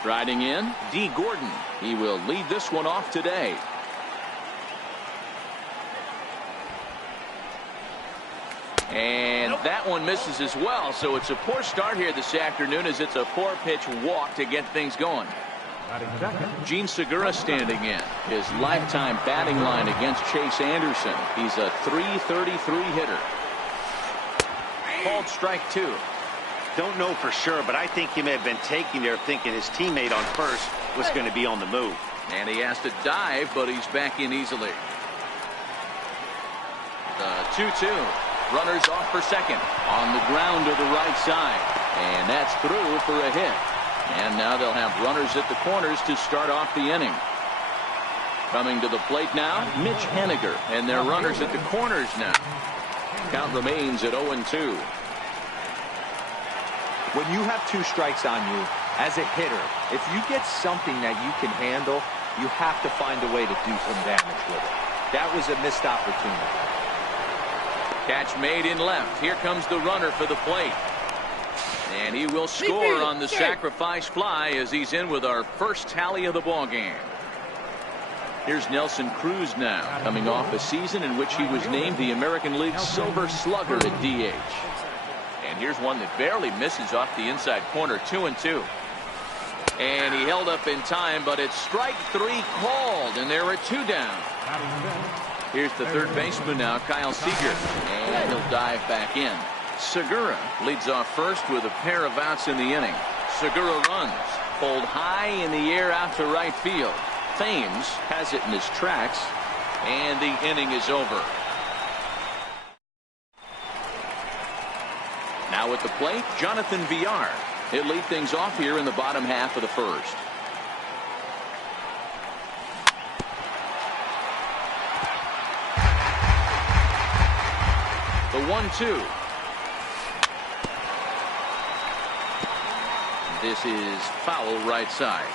Striding in, D. Gordon. He will lead this one off today. And that one misses as well, so it's a poor start here this afternoon as it's a 4-pitch walk to get things going. Gene Segura standing in. His lifetime batting line against Chase Anderson. He's a .333 hitter. Called strike 2. Don't know for sure, but I think he may have been taking there thinking his teammate on first was going to be on the move. And he has to dive, but he's back in easily. The 2-2. Runners off for second. On the ground to the right side. And that's through for a hit. And now they'll have runners at the corners to start off the inning. Coming to the plate now, Mitch Haniger. And they're runners at the corners now. Count remains at 0-2. When you have 2 strikes on you, as a hitter, if you get something that you can handle, you have to find a way to do some damage with it. That was a missed opportunity. Catch made in left. Here comes the runner for the plate. And he will score on the sacrifice fly as he's in with our first tally of the ball game. Here's Nelson Cruz now, coming off a season in which he was named the American League Silver Slugger at DH. And here's one that barely misses off the inside corner. 2-2. And he held up in time, but it's strike 3 called, and there are 2 down. Here's the third baseman now, Kyle Seager, and he'll dive back in. Segura leads off first with a pair of outs in the inning. Segura runs, pulled high in the air out to right field. Thames has it in his tracks, and the inning is over. Now at the plate, Jonathan Villar. He'll lead things off here in the bottom half of the first. The 1-2. This is foul right side.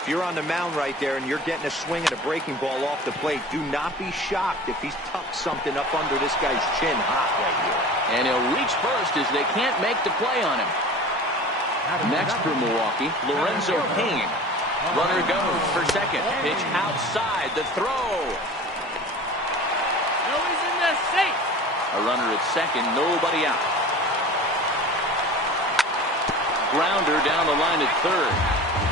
If you're on the mound right there and you're getting a swing at a breaking ball off the plate, do not be shocked if he's tucked something up under this guy's chin hot right here. And he'll reach first as they can't make the play on him. Next for Milwaukee, Lorenzo Cain. Runner goes for second. Pitch outside. The throw. No, he's in there safe. A runner at second. Nobody out. Grounder down the line at third.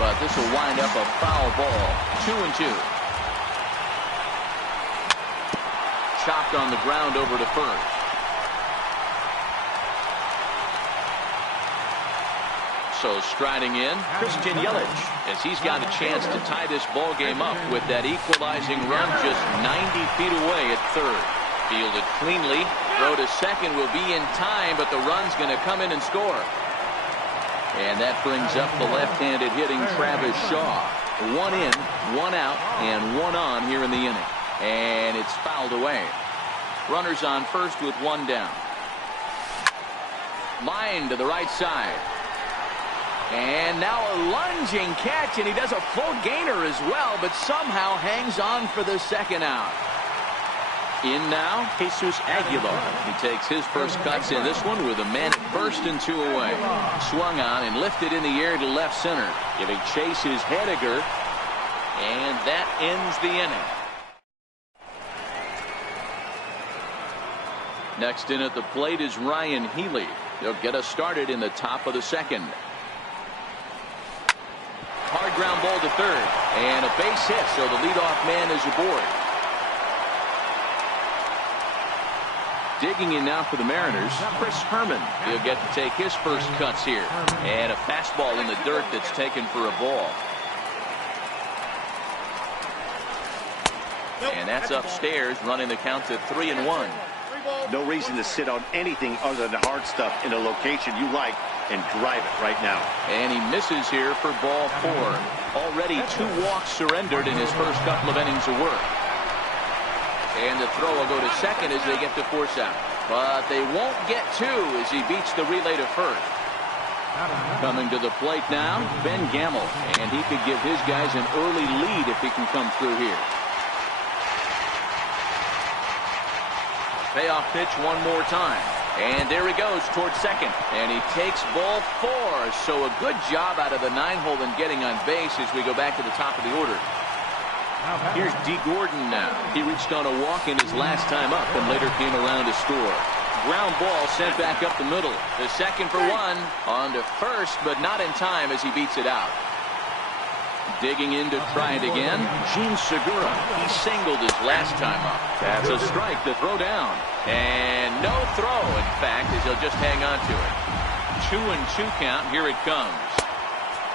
But this will wind up a foul ball. 2-2. Chopped on the ground over to first. So striding in, Christian Yelich, as he's got a chance to tie this ball game up with that equalizing run just 90 feet away at third. Fielded cleanly. Throw to second will be in time, but the run's going to come in and score. And that brings up the left-handed hitting Travis Shaw. 1 in, 1 out, and 1 on here in the inning. And it's fouled away. Runners on first with 1 down. Line to the right side. And now a lunging catch, and he does a full gainer as well, but somehow hangs on for the second out. In now, Jesus Aguilar. He takes his first cuts in this one with a man at first and 2 away. Swung on and lifted in the air to left center, giving Chase his headiger, and that ends the inning. Next in at the plate is Ryan Healy. He'll get us started in the top of the second. Hard ground ball to third, and a base hit, so the leadoff man is aboard. Digging in now for the Mariners, Chris Herman. He'll get to take his first cuts here. And a fastball in the dirt that's taken for a ball. And that's upstairs, running the count to 3-1. No reason to sit on anything other than hard stuff in a location you like and drive it right now. And he misses here for ball 4. Already 2 walks surrendered in his first couple of innings of work. And the throw will go to second as they get the force out. But they won't get 2 as he beats the relay to first. Coming to the plate now, Ben Gamel. And he could give his guys an early lead if he can come through here. Payoff pitch one more time. And there he goes towards second. And he takes ball 4. So a good job out of the 9-hole in getting on base as we go back to the top of the order. Here's D. Gordon now. He reached on a walk in his last time up and later came around to score. Ground ball sent back up the middle. The second for 1. On to first, but not in time as he beats it out. Digging in to try it again. Gene Segura. He singled his last time up. That's a strike to throw down. And no throw, in fact, as he'll just hang on to it. 2-2 count. Here it comes.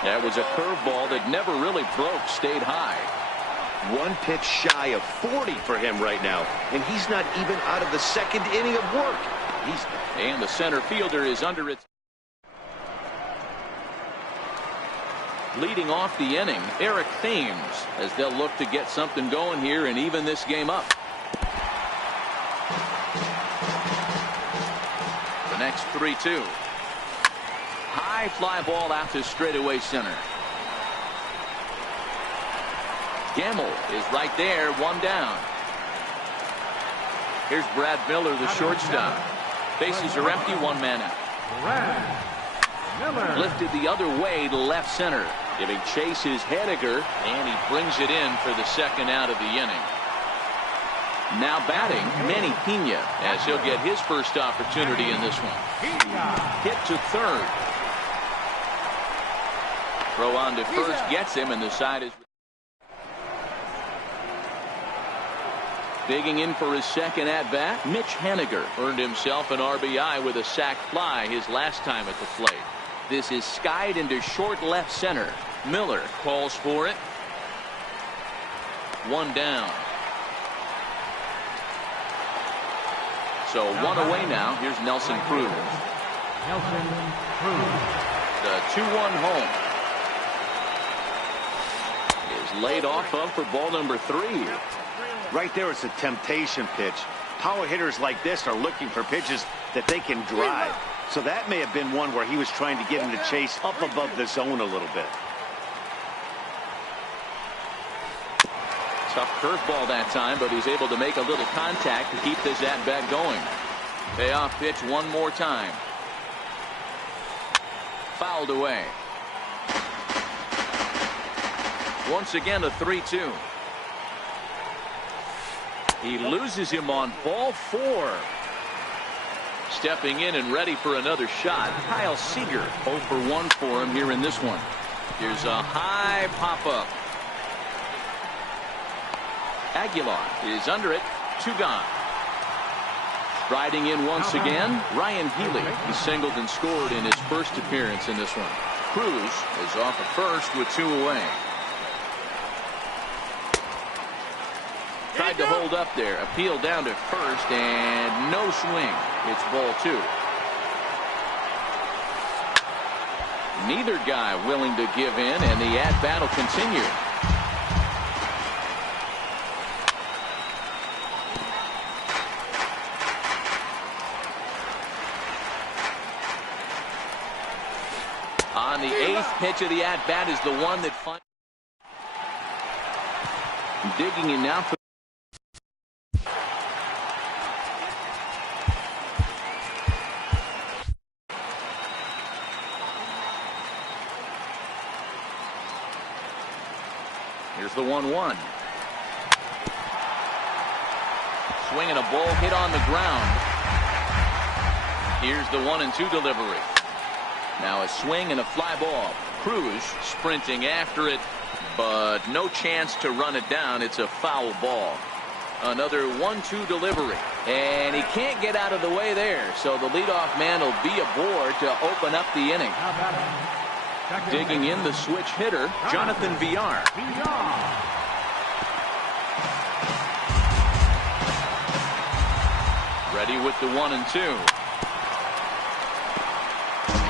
That was a curveball that never really broke. Stayed high. 1 pitch shy of 40 for him right now. And he's not even out of the second inning of work. And the center fielder is under it. Leading off the inning, Eric Thames, as they'll look to get something going here and even this game up. The next 3-2. High fly ball out to straightaway center. Gamble is right there, 1 down. Here's Brad Miller, the shortstop. Bases are empty, 1 man out. Lifted the other way to left center. Giving chase is Hediger, and he brings it in for the second out of the inning. Now batting, Manny Pena, as he'll get his first opportunity in this one. Hit to third. Throw on to first, gets him, and the side is... Digging in for his second at-bat, Mitch Haniger earned himself an RBI with a sac fly his last time at the plate. This is skied into short left center. Miller calls for it. 1 down. So 1 away now. Here's Nelson Cruz. The 2-1 home is laid off of for ball number 3. Right there, it's a temptation pitch. Power hitters like this are looking for pitches that they can drive. So that may have been one where he was trying to get him to chase up above the zone a little bit. Tough curveball that time, but he's able to make a little contact to keep this at-bat going. Payoff pitch one more time. Fouled away. Once again, a 3-2. He loses him on ball 4. Stepping in and ready for another shot, Kyle Seager. 0 for 1 for him here in this one. Here's a high pop-up. Aguilar is under it. 2 gone. Striding in once again, Ryan Healy. He singled and scored in his first appearance in this one. Cruz is off at first with 2 away. Tried to hold up there. Appeal down to first, and no swing. It's ball 2. Neither guy willing to give in, and the at-bat will continue. On the 8th pitch of the at-bat is the one that finds. Digging in now for here's the 1-1. Swinging a ball hit on the ground. Here's the 1-2 delivery. Now a swing and a fly ball. Cruz sprinting after it, but no chance to run it down. It's a foul ball. Another 1-2 delivery, and he can't get out of the way there, so the leadoff man will be aboard to open up the inning. Digging in, the switch hitter, Jonathan Villar. Ready with the 1-2.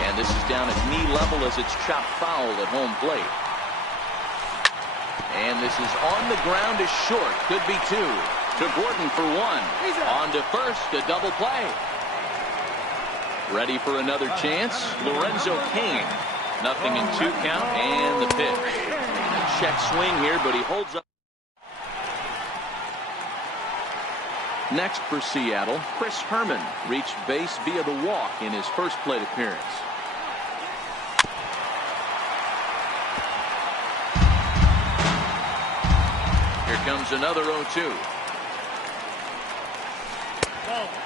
And this is down at knee level as it's chopped foul at home plate. And this is on the ground to short. Could be 2. To Gordon for 1. On to first, a double play. Ready for another chance, Lorenzo Cain. Nothing in 2 count, and the pitch. A check swing here, but he holds up. Next for Seattle, Chris Herman reached base via the walk in his first plate appearance. Here comes another 0-2.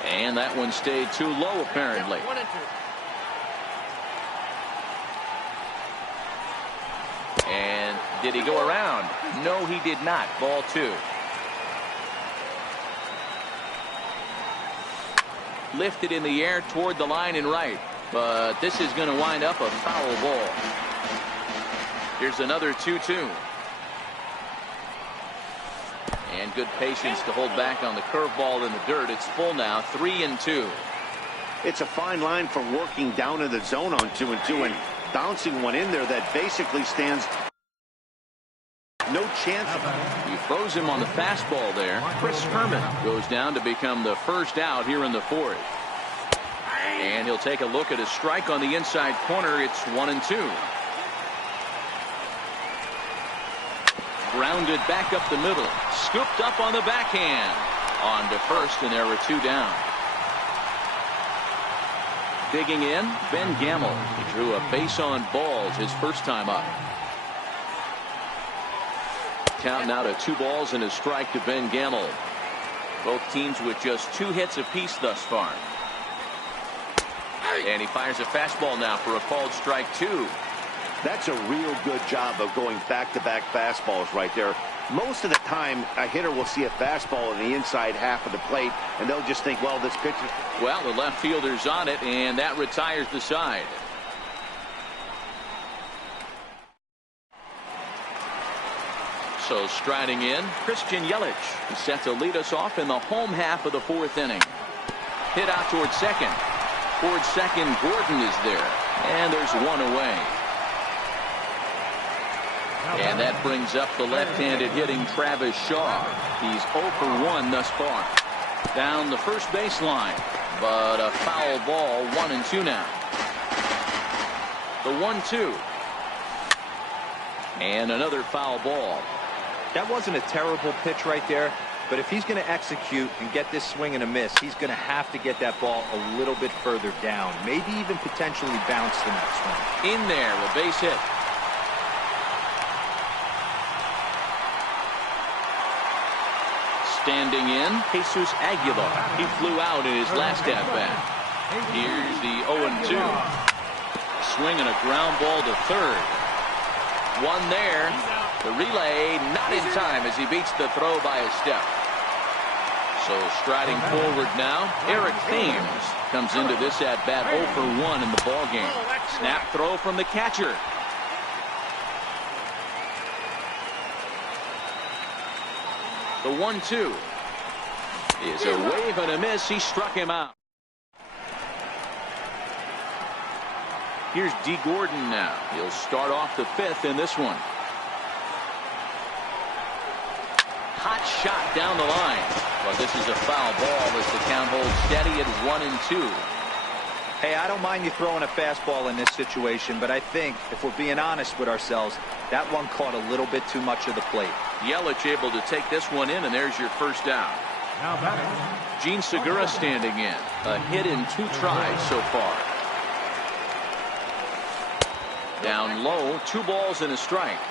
And that one stayed too low, apparently. And did he go around? No, he did not. Ball 2. Lifted in the air toward the line and right, but this is going to wind up a foul ball. Here's another 2-2. And good patience to hold back on the curveball in the dirt. It's full now, 3-2. It's a fine line for working down in the zone on 2-2 and bouncing one in there that basically stands no chance. He throws him on the fastball there. Chris Herman goes down to become the first out here in the 4th. And he'll take a look at a strike on the inside corner. It's 1-2. Grounded back up the middle. Scooped up on the backhand. On to first, and there were 2 down. Digging in, Ben Gamel. He drew a base on balls his first time up. Count now to 2 balls and a strike to Ben Gamel. Both teams with just 2 hits apiece thus far. And he fires a fastball now for a called strike 2. That's a real good job of going back-to-back fastballs right there. Most of the time, a hitter will see a fastball in the inside half of the plate, and they'll just think, well, this pitcher. Well, the left fielder's on it, and that retires the side. So striding in, Christian Yelich. He's set to lead us off in the home half of the 4th inning. Hit out towards second. Towards second, Gordon is there. And there's 1 away. And that brings up the left-handed hitting Travis Shaw. He's 0 for 1 thus far. Down the first baseline. But a foul ball, 1-2 now. The 1-2. And another foul ball. That wasn't a terrible pitch right there, but if he's going to execute and get this swing and a miss, he's going to have to get that ball a little bit further down, maybe even potentially bounce the next one. In there, a base hit. Standing in, Jesus Aguilar. He flew out in his last at-bat. Here's the 0-2. Swinging a ground ball to third. One there. The relay not in time as he beats the throw by a step. So striding forward now, Eric Thames comes into this at-bat 0 for 1 in the ballgame. Snap throw from the catcher. The 1-2 is a wave and a miss. He struck him out. Here's D. Gordon now. He'll start off the 5th in this one. Hot shot down the line. Well, this is a foul ball as the count holds steady at 1-2. Hey, I don't mind you throwing a fastball in this situation, but I think if we're being honest with ourselves, that one caught a little bit too much of the plate. Yelich able to take this one in, and there's your first down. Now batting, Gene Segura standing in. A hit in 2 tries so far. Down low, 2 balls and a strike.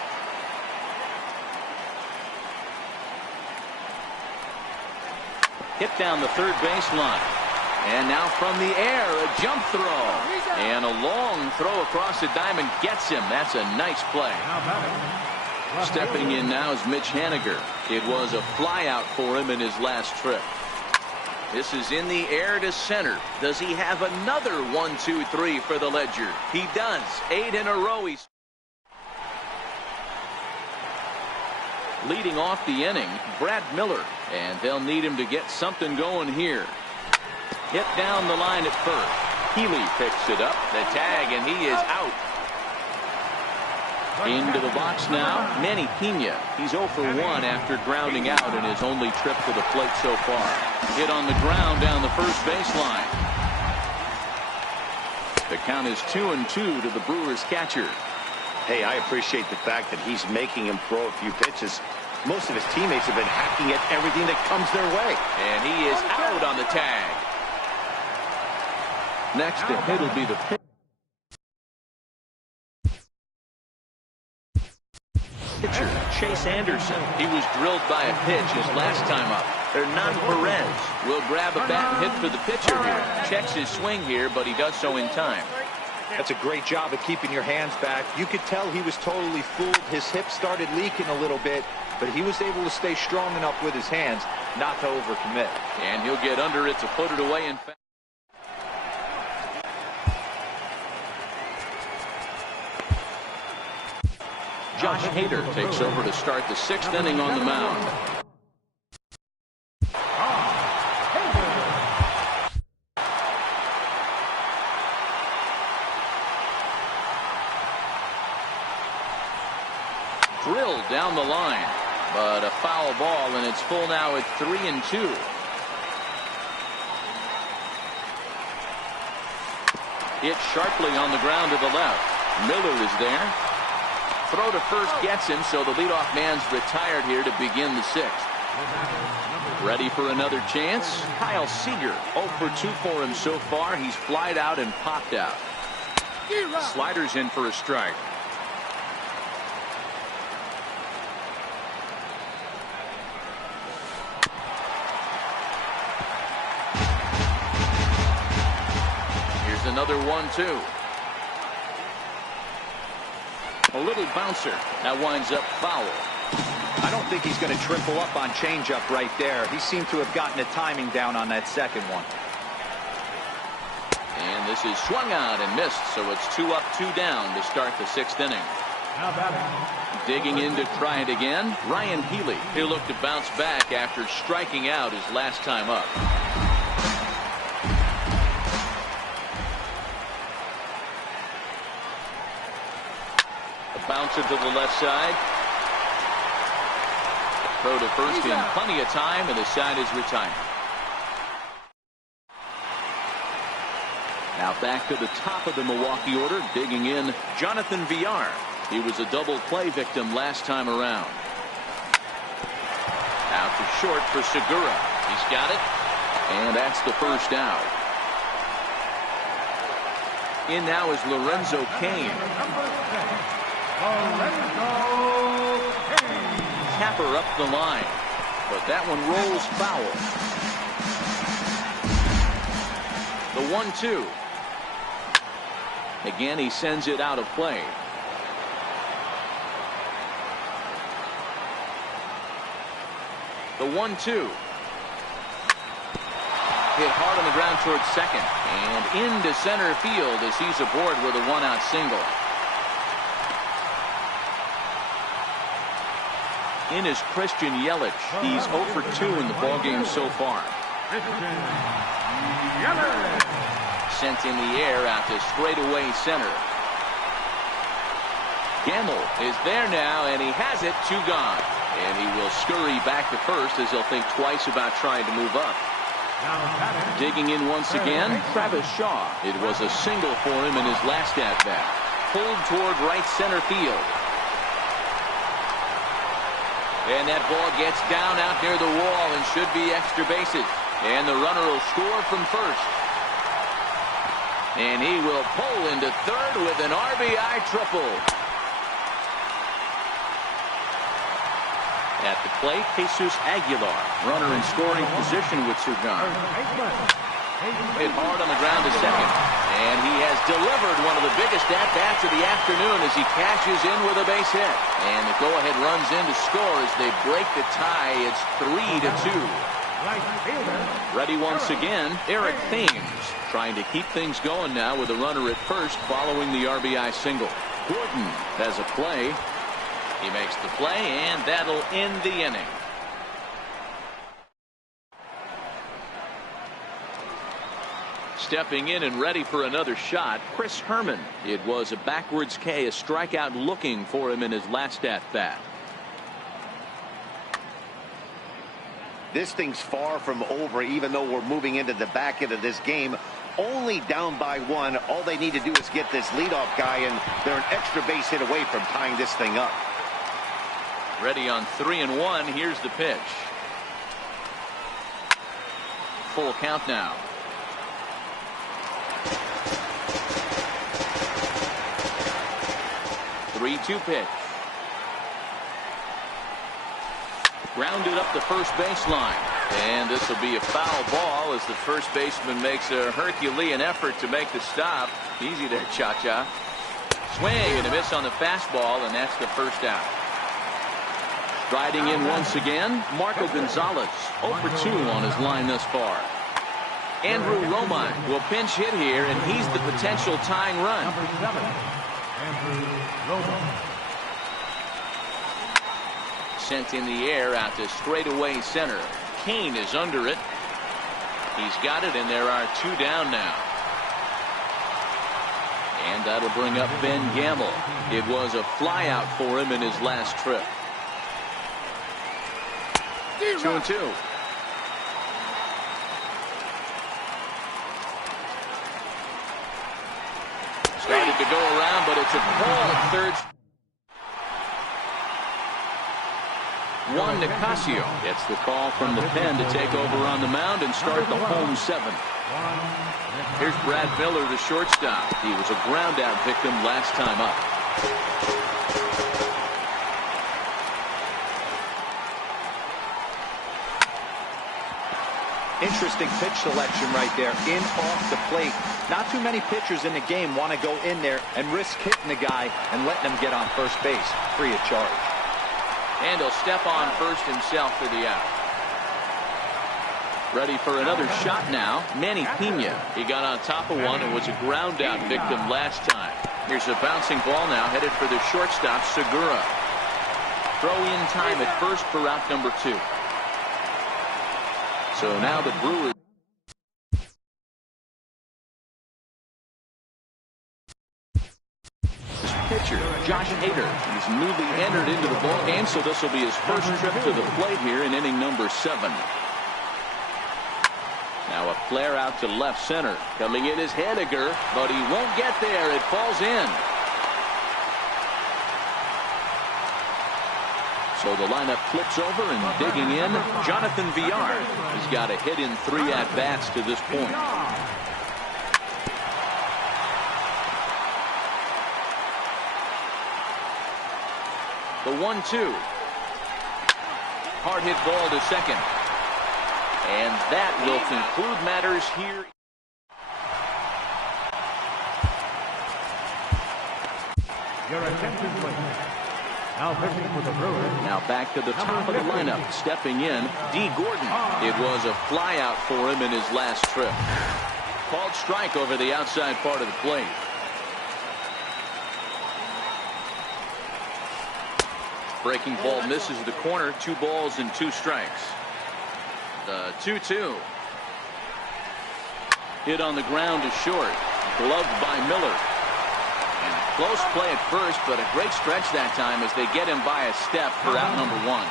Hit down the third baseline. And now from the air, a jump throw. And a long throw across the diamond gets him. That's a nice play. now batting. Stepping in now is Mitch Haniger. It was a flyout for him in his last trip. This is in the air to center. Does he have another 1-2-3 for the Ledger? He does. 8 in a row. He's leading off the inning, Brad Miller, and they'll need him to get something going here. Hit down the line at first. Healy picks it up, the tag, and he is out. Into the box now, Manny Pena. He's 0 for 1 after grounding out in his only trip to the plate so far. Hit on the ground down the first baseline. The count is 2-2 to the Brewers catcher. Hey, I appreciate the fact that he's making him throw a few pitches. Most of his teammates have been hacking at everything that comes their way. And he is out on the tag. Next to hit will be the pitcher, Chase Anderson. He was drilled by a pitch his last time up. Hernan Perez will grab a bat and hit for the pitcher here. Checks his swing here, but he does so in time. That's a great job of keeping your hands back. You could tell he was totally fooled. His hip started leaking a little bit, but he was able to stay strong enough with his hands not to overcommit. And he'll get under it to put it away in fact. Josh Hader takes over to start the 6th inning on the mound. Drilled down the line, but a foul ball, and it's full now at 3-2. Hit sharply on the ground to the left. Miller is there. Throw to first gets him, so the leadoff man's retired here to begin the 6th. Ready for another chance? Kyle Seager, 0 for 2 for him so far. He's flied out and popped out. Sliders in for a strike. Here's another 1-2. A little bouncer. That winds up foul. I don't think he's going to triple up on changeup right there. He seemed to have gotten the timing down on that second one. And this is swung out and missed, so it's 2 up, 2 down to start the 6th inning. Digging in to try it again, Ryan Healy. He'll look to bounce back after striking out his last time up. Bouncer to the left side. Throw to first in plenty of time, and the side is retired. Now back to the top of the Milwaukee order, digging in, Jonathan Villar. He was a double play victim last time around. Out to short for Segura. He's got it, and that's the first out. In now is Lorenzo Cain. Tapper up the line, but that one rolls foul. The 1-2. Again, he sends it out of play. The 1-2. Hit hard on the ground towards second, and into center field as he's aboard with a 1-out single. In is Christian Yelich. He's 0 for 2 in the ballgame so far. Sent in the air out to straightaway center. Gamble is there now, and he has it. 2 gone. And he will scurry back to first as he'll think twice about trying to move up. Digging in once again, Travis Shaw. It was a single for him in his last at-bat. Pulled toward right center field. And that ball gets down out near the wall and should be extra bases. And the runner will score from first. And he will pull into third with an RBI triple. At the plate, Jesus Aguilar, runner in scoring position with 2 gone. Hit hard on the ground to second. And he has delivered one of the biggest at-bats of the afternoon as he cashes in with a base hit. And the go-ahead runs in to score as they break the tie. It's 3-2. Ready once again, Eric Thames trying to keep things going now with a runner at first following the RBI single. Gordon has a play. He makes the play, and that'll end the inning. Stepping in and ready for another shot, Chris Herman. It was a backwards K, a strikeout looking for him in his last at-bat. This thing's far from over, even though we're moving into the back end of this game. Only down by 1. All they need to do is get this leadoff guy, and they're an extra base hit away from tying this thing up. Ready on 3-1. Here's the pitch. Full count now. 3-2 pitch. Grounded up the first baseline. And this will be a foul ball as the first baseman makes a Herculean effort to make the stop. Easy there, Cha-Cha. Swing and a miss on the fastball, and that's the first out. Striding in once again, Marco Gonzalez, 0 for 2 on his line thus far. Andrew Romine will pinch hit here, and he's the potential tying run. Number 7, Andrew Romine. Sent in the air out to straightaway center. Kane is under it. He's got it, and there are 2 down now. And that'll bring up Ben Gamble. It was a flyout for him in his last trip. 2-2. Started to go around, but it's a ball at third. Juan Nicasio gets the call from the pen to take over on the mound and start the home 7th. Here's Brad Miller, the shortstop. He was a ground out victim last time up. Interesting pitch selection right there, in off the plate. Not too many pitchers in the game want to go in there and risk hitting the guy and letting him get on first base free of charge. And he'll step on first himself for the out. Ready for another shot now. Manny Pena. He got on top of one and was a ground out victim last time. Here's a bouncing ball now headed for the shortstop, Segura. Throw in time at first for out number 2. So now the Brewers. Pitcher Josh Hader. He's newly entered into the ball game, so this will be his first trip to the plate here in inning number 7. Now a flare out to left center. Coming in is Henniger, but he won't get there. It falls in. So the lineup flips over, and digging in, Jonathan Villar. He's got a hit in 3 at-bats to this point. The 1-2. Hard hit ball to second. And that will conclude matters here. Your attention, please. Now pitching for the Brewers. Now back to the top of the lineup. Stepping in, D. Gordon. It was a flyout for him in his last trip. Called strike over the outside part of the plate. Breaking ball misses the corner. 2 balls and 2 strikes. The 2-2. Hit on the ground to short. Gloved by Miller. And close play at first, but a great stretch that time as they get him by a step for out number 1.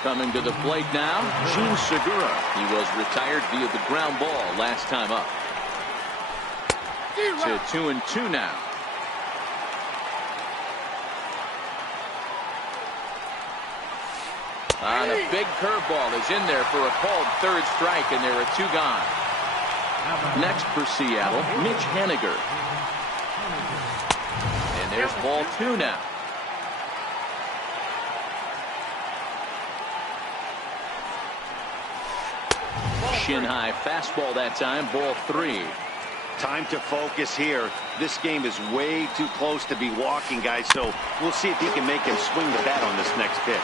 Coming to the plate now, Gene Segura. He was retired via the ground ball last time up. To 2-2 now. And a big curveball is in there for a called 3rd strike, and there are 2 gone. Next for Seattle, Mitch Henniger. And there's ball 2 now. Shin high fastball that time, ball 3. Time to focus here. This game is way too close to be walking, guys, so we'll see if he can make him swing the bat on this next pitch.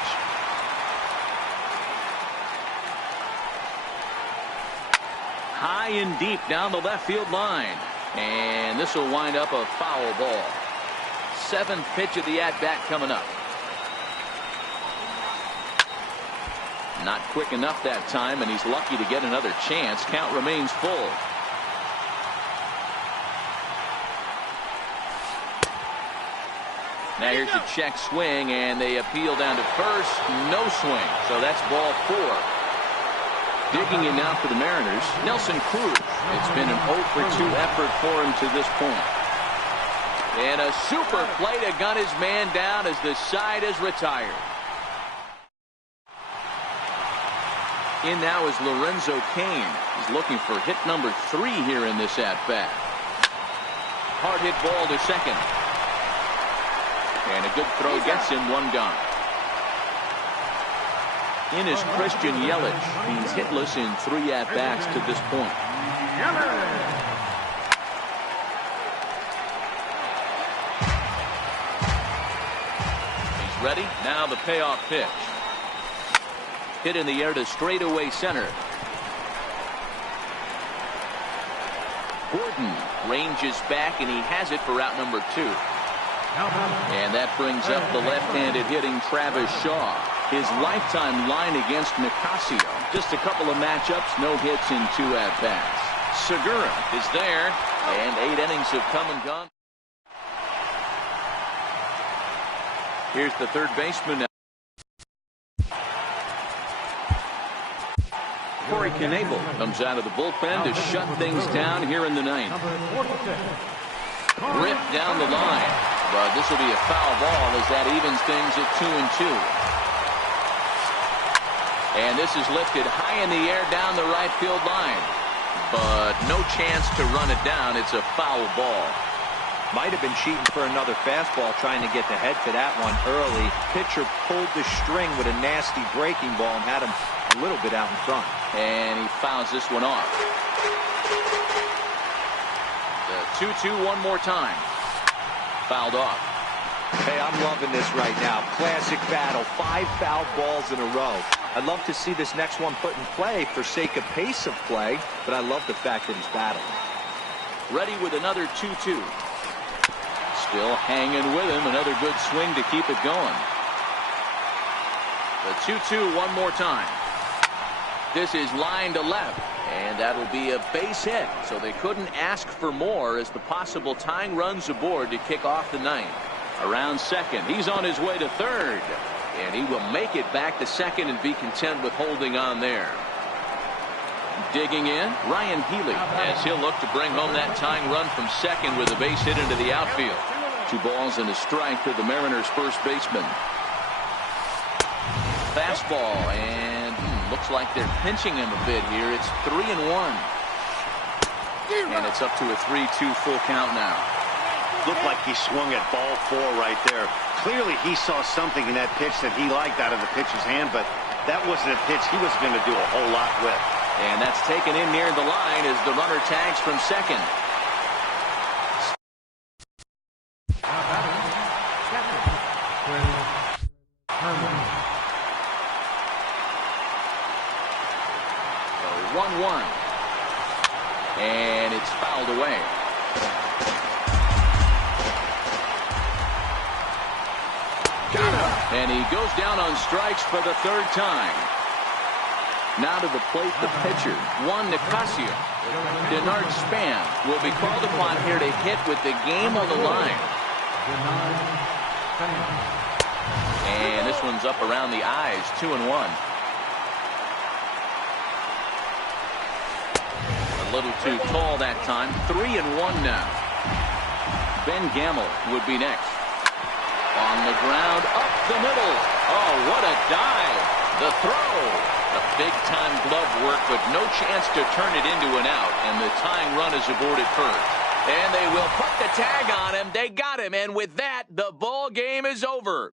High and deep down the left field line. And this will wind up a foul ball. 7th pitch of the at-bat coming up. Not quick enough that time, and he's lucky to get another chance. Count remains full. Now here's a check swing, and they appeal down to first. No swing, so that's ball 4. Digging in now for the Mariners, Nelson Cruz. It's been an 0 for 2 effort for him to this point. And a super play to gun his man down as the side is retired. In now is Lorenzo Cain. He's looking for hit number 3 here in this at-bat. Hard hit ball to second. And a good throw gets him 1 gone. In is Christian Yelich. He's hitless in 3 at-bats to this point. He's ready. Now the payoff pitch. Hit in the air to straightaway center. Gordon ranges back, and he has it for out number 2. And that brings up the left-handed hitting Travis Shaw. His lifetime line against Nicasio. Just a couple of matchups, no hits in 2 at-bats. Segura is there, and 8 innings have come and gone. Here's the third baseman now. Corey Knebel comes out of the bullpen to shut things down here in the 9th. Ripped down the line, but this will be a foul ball as that evens things at 2-2. And this is lifted high in the air down the right field line, but no chance to run it down. It's a foul ball. Might have been cheating for another fastball, trying to get the head to that one early. Pitcher pulled the string with a nasty breaking ball and had him a little bit out in front. And he fouls this one off. The 2-2 one more time. Fouled off. Hey, I'm loving this right now. Classic battle. 5 foul balls in a row. I'd love to see this next one put in play for sake of pace of play, but I love the fact that he's battling. Ready with another 2-2. Still hanging with him. Another good swing to keep it going. The 2-2 one more time. This is line to left, and that'll be a base hit, so they couldn't ask for more as the possible tying runs aboard to kick off the 9th. Around second, he's on his way to third, and he will make it back to second and be content with holding on there. Digging in, Ryan Healy, as he'll look to bring home that tying run from second with a base hit into the outfield. 2 balls and a strike to the Mariners' first baseman. Fastball, and looks like they're pinching him a bit here. It's 3-1. And it's up to a 3-2 full count now. Looked like he swung at ball 4 right there. Clearly he saw something in that pitch that he liked out of the pitcher's hand, but that wasn't a pitch he was going to do a whole lot with. And that's taken in near the line as the runner tags from second. So 1-1. And it's fouled away. And he goes down on strikes for the 3rd time. Now to the plate, the pitcher, Juan Nicasio. Denard Span will be called upon here to hit with the game on the line. And this one's up around the eyes, 2-1. A little too tall that time, 3-1 now. Ben Gamel would be next. On the ground, up the middle. Oh, what a dive. The throw. A big-time glove work, but no chance to turn it into an out. And the tying run is aboard at first. And they will put the tag on him. They got him. And with that, the ball game is over.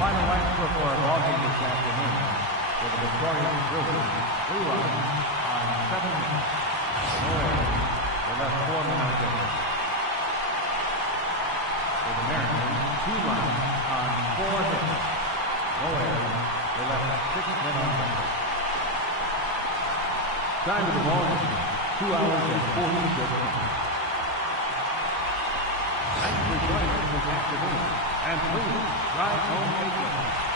Final line score for our ball game this afternoon. With the victorious Brewers, 3 runs on 7 hits. No errors. They left 4 men on base. For the Mariners, 2 runs on 4 hits. No errors. They left 6 men on base. Time of the ball game, 2 hours and 46 minutes. Thanks for joining us this afternoon. And please drive home safely.